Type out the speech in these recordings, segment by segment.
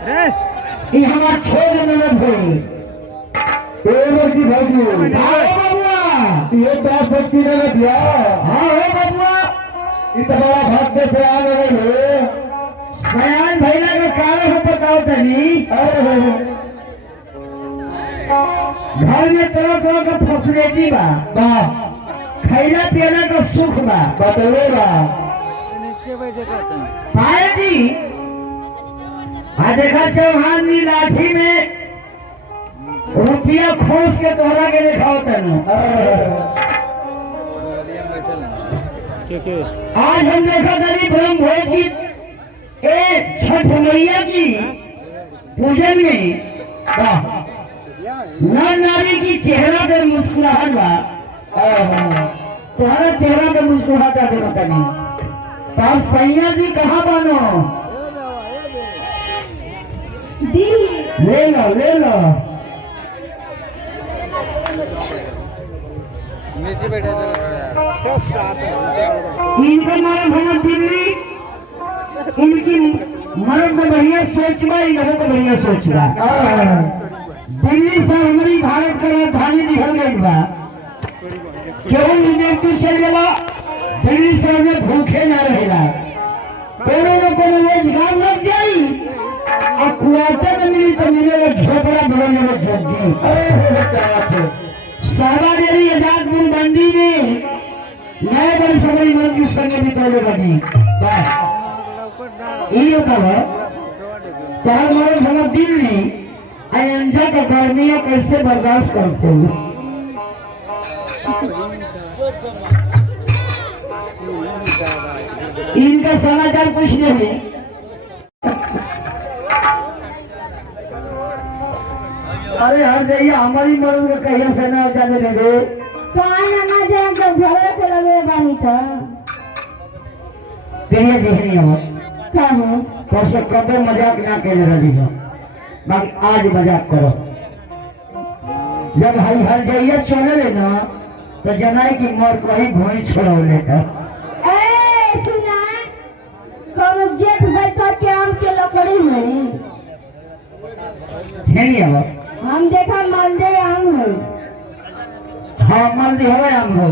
ये हमारा छोड़ ननद हुई की भाई ये 10 व्यक्ति ने दिया। हाँ है बबुआ, इतना भाग्य से आ गए हो सयान भैया का कारण हो बताओ तनी। घर में तरह तरह का फैसिलिटी बा, खैला पीना का सुख बा, बतले बा पायती। देखा चौहान जी लाठी में रुपया खोस के तोहरा के दिखाओ तेन। आज हम देखा तरी ब्रह्म भोज की छठ मैया की पूजन में नर नारी की चेहरा पे मुस्कुराहट बा। तुम्हारा चेहरा पे मुस्कुराहट आते बतानी। पास सैया जी कहाँ बानो? ले लो ले लो। इनका मर्द होना दिल्ली, इनकी मर्द को बढ़िया सोच बा, इनको को बढ़िया सोच बा। दिल्ली से हमारी भारत का राजधानी निकल गई बा। क्यों यूनिवर्सिटी चल गया? दिल्ली से हमें भूखे न रहेगा। कोनो न कोनो रोजगार लग जाई और कुआसा न मिली तो मिलेगा झोपड़ा बनाने में झोंकी। सारा डेरी आजाद मंडी में नए बड़ी समरी मन की संग भी तोड़े बनी। ये कब चार मर्द हमारा दिल्ली अयंजा का गर्मियां कैसे बर्दाश्त करते हैं? इनका समाचार कुछ नहीं। अरे हर जगह हमारी मर्द को कहीं से न जाने लगे। कहिए देखनी हो तो कभी मजाक ना कहने लगी हो, बाकी आज मजाक करो। जब हर जगह चले लेना तो जनाई की मर को ही भोई छोड़ो लेकर। जेठ बैठा के आम के लकड़ी में हम देखा मालदे आम है। हाँ मालदे हवे आम हो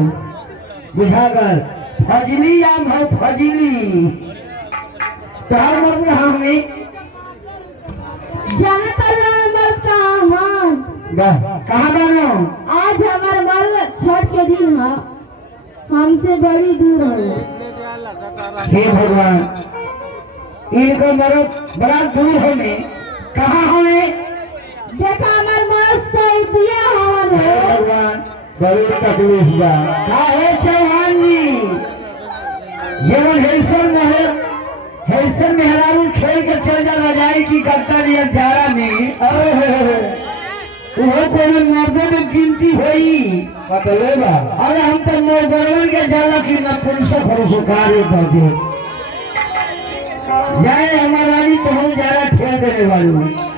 बुझाकर फजली आम है फजली। चार मर्द में हमें जाना कहाँ बनो? आज हमारे मर्द छठ के दिन है, हमसे बड़ी दूर है। हे भगवान, इनको मर्द बड़ा दूर होने कहाँ हमें देखा हमारे मर्द से दिया हमारे। भगवान बड़ी तकलीफ बा। है चौहान जी जीवन हेल्सन मेहरारू छोड़ के चल जा रजाई की करता दिया जारा में। वो कोनो मर्दों में गिनती हुई बतलेगा। अरे हम तो नौजवान के जाला की न पुलिस भरोसा कार्य कर दे जाए हमारा तो हम जरा ठेल देने वाले।